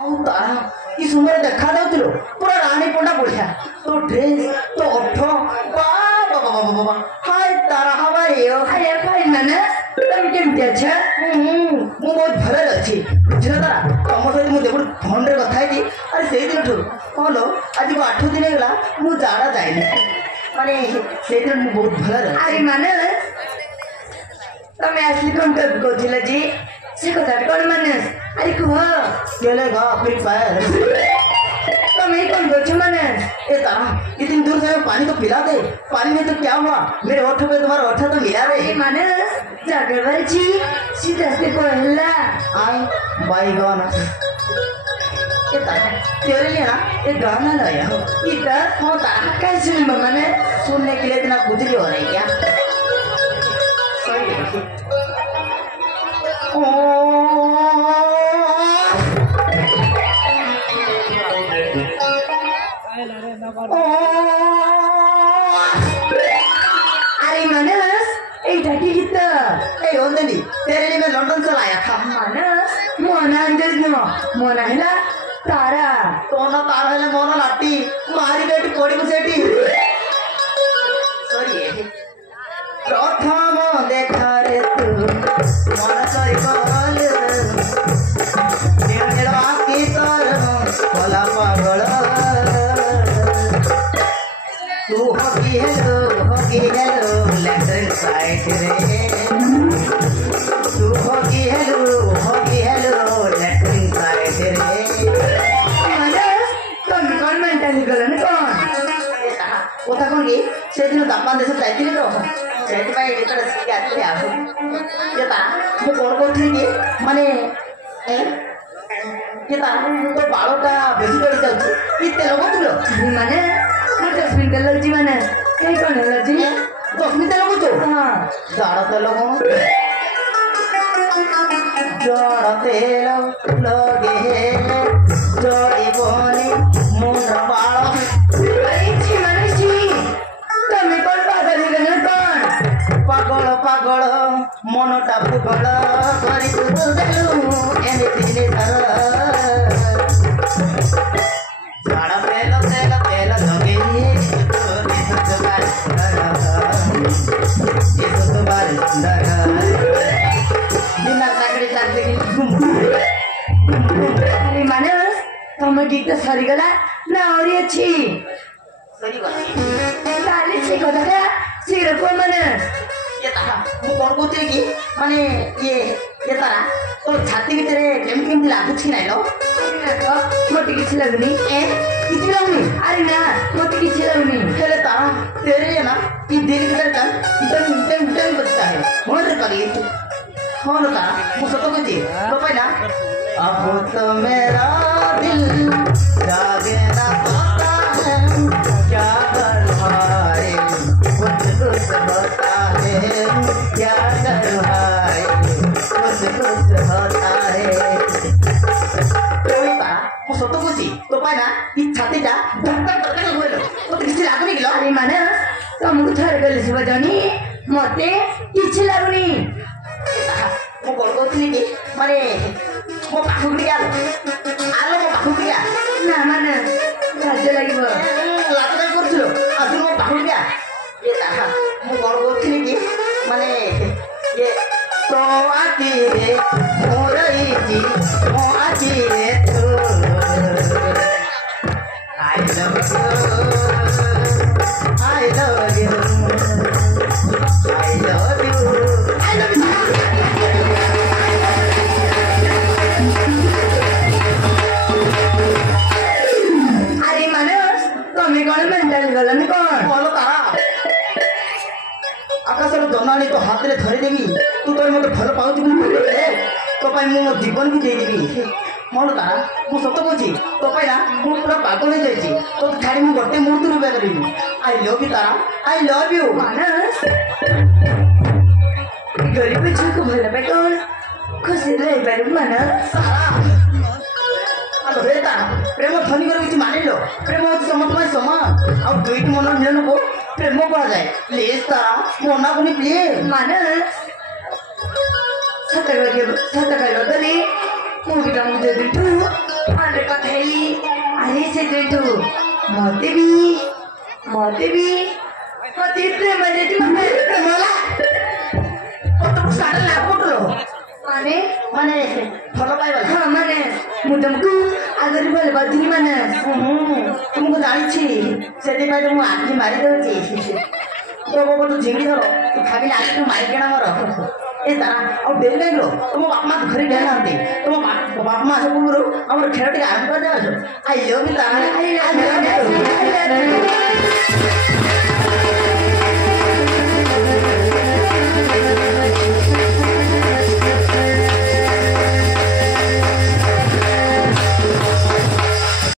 ଆଉ ତାରା କି ସୁନ୍ଦର ଦେଖା ଯାଉଥିଲୁ ପୁରା ରାଣୀ ପଣ୍ଡା ବଢିଆ ତୋ ଡ୍ରେସ ତୋ ଓଠ ବାବା ହାय ତାରା ହାୱାର अरे भाई मैंने तुम केमती अछ ମୁଁ ବହୁତ ଭଲରେ ଅଛି ବୁଝିଲ ତାରା ତମ ସହିତ ମୁଁ ଯେପରି ଫୋନରେ କଥା ହେଇଛି ଆରେ ସେଇଦିନଠୁ ହଁ ଲୋ ଆଜିକୁ 8 ଦିନ ହେଇଗଲା ମୁଁ ଜାଡ଼ା ଯାଇନି ମାନେ ସେଇଦିନ ମୁଁ ବହୁତ ଭଲରେ ଅଛି। अरे माने तुम असली कौन कर कोथिला जी से कथा कौन माने अरे कुह खेलेगा फ्री फायर तुम ही कौन कोछ माने ए तारा इतनी दूर से पानी तो पिला दे पानी में तो क्या हुआ मेरे ओठ पे तुम्हारा ओठ तो मिला रे अरे माने जागर वरची सीधा से कोहला आई बाई गाना ए तारा तेरे लिए ना एक गाना लाया हूँ इधर हाँ तारा कैसे माने सुनने के लिए इतना गुजरी हो रही क्या ओ अरे मानस ए ढाकी गीत ए ओंदनी तेरे लिए मैं लंदन से लाया था मानस मोना अंजल नो मोना हिला तारा कौन तारा है मोना लाटी मारी बेटी कोड़ी को सेटी सॉरी प्रथम देखा रे तू मन सरी बोल नीला की तर भला पागल तू होगी हेलो लेफ्ट साइड रे तू होगी हेलो लेफ्ट साइड रे मानस तुम कौन मेंटली गलन कौन কথা কোন কি সেদিন জাপান দেশে যাইଥିଲି তো সেইপাই এটার শিখে আসলে আসো যেটা ମୁଁ କ'ଣ କହୁଥିଲି କି ମାନେ ଯେଟା ତୋ ବାଳଟା ବେଶୀ ଚଢ଼ି ଯାଉଛି କି ତେଲ କହୁଥିଲ माने मैं जस्मिन तेल जी माने कहीं कौन है जी ଦଶମୀ ତେଲ କହୁଛୁ हाँ ଜାଡ଼ ତେଲ କ'ଣ ଜଡ଼ ତେଲ ଲଗେଇଲେ ଜଡ଼ିବନି ମୁଣ୍ଡ ବାଳ अरे जी माने जी तुम कौन पागल है गलन कौन ପାଗଳ ପାଗଳ ମନଟା ପୁଗଳ କରି ତୁ ଦେଲୁ ଏମିତି ନିଧାର ଝାଡ଼ ତେଲ ତେଲ ତେଲ ଲଗେଇ ବିନା ଚାକରି ଚାକରି अरे माने तुम गीत सरी गला ना और अच्छी ସରିଗଲା ताली से कथा सिर को माने ये तारा ମୁଁ କ'ଣ କହୁଥିଲି କି ମାନେ ଇଏ ତାରା ତୋ ଛାତି ଭିତରେ କେମିତି କେମିତି ଲାଗୁଛି ନାଇଁ ଲୋ मोटी किसी लगनी କିଛି ଲାଗୁନି अरे ना मोटी किसी लगनी हेले तारा तेरे लिए ना ये दिल के धड़कन इतनी बजता है मोर करी हाँ ना तारा वो सब तो कुछ तो पहला अब तो मेरा दिल जागे ना पाता है क्या कर भाई कुछ होता है क्या कर भाई कुछ होता है ମୁଁ ସତ କହୁଛି ତୋ ପାଇଁ ନା ଇ ଛାତିଟା ଦରକାର ହୁଏଲ ତୋତେ କିଛି ଲାଗୁନି କିଲୋ अरे माने तुमको थर गली से बजानी मते किसी लगनी ମୁଁ କ'ଣ କହୁଥିଲି କି ମାନେ ମୋ ପାଖକୁ ଟିକେ ଆଲୋ ମୋ ପାଖକୁ ଟିକେ ना माने राज्य লাগিব ଲାଗୁଟା କରୁଥିଲ ଆସୁନ ମୋ ପାଖକୁ ଟିକେ ଇଏ ତାହା ମୁଁ କ'ଣ କହୁଥିଲି କି ମାନେ ଇଏ ତୋ ଆଖିରେ ମୋର ଇଛି ମୋ ଆଖିରେ ତୁ I love you I love you I love you I love you अरे माने तुम्हें कौन मेंटल गलन कौन बोलो तारा आकाशर जनानी तो हाथ में धरिदेवी तू तो मत भल पाऊँ तो मो जीवन भी देदेवी मन तारा मु सत कौची तो ना मुझे पूरा पागल हो जाए तो छाड़ी मुझे गोटे मुहूर्त रुपया करी I love you Tara I love you Manas गरीब बच्चों को भला पे कौन खुशी रह पर मानस आलो हे तारा प्रेम धनी कर किसी मान लो प्रेम हूँ समस्त समान आ दुईट मन मिलन को प्रेम कह जाए प्लीज तारा मना को प्लीज मानस सत कर दली मुझे मुझे मते भी मते प्रेम मला तुमको साडे लाख कोटलो माने माने फलो पाइबा हाँ माने मुझको अगर बोले बदली माने तुमको जानी छी सेति पाइ तुम आखि मारी दो छी तो वो तो झिंगी धरो तू भाभी आखि तू मारी केना मर ए तारा और डेरी नहीं लो तुम बाप मां घरे गए नांती तुम बाप मां से पूरो हमर खेलटी आरंभ कर दे I love you Tara I love you.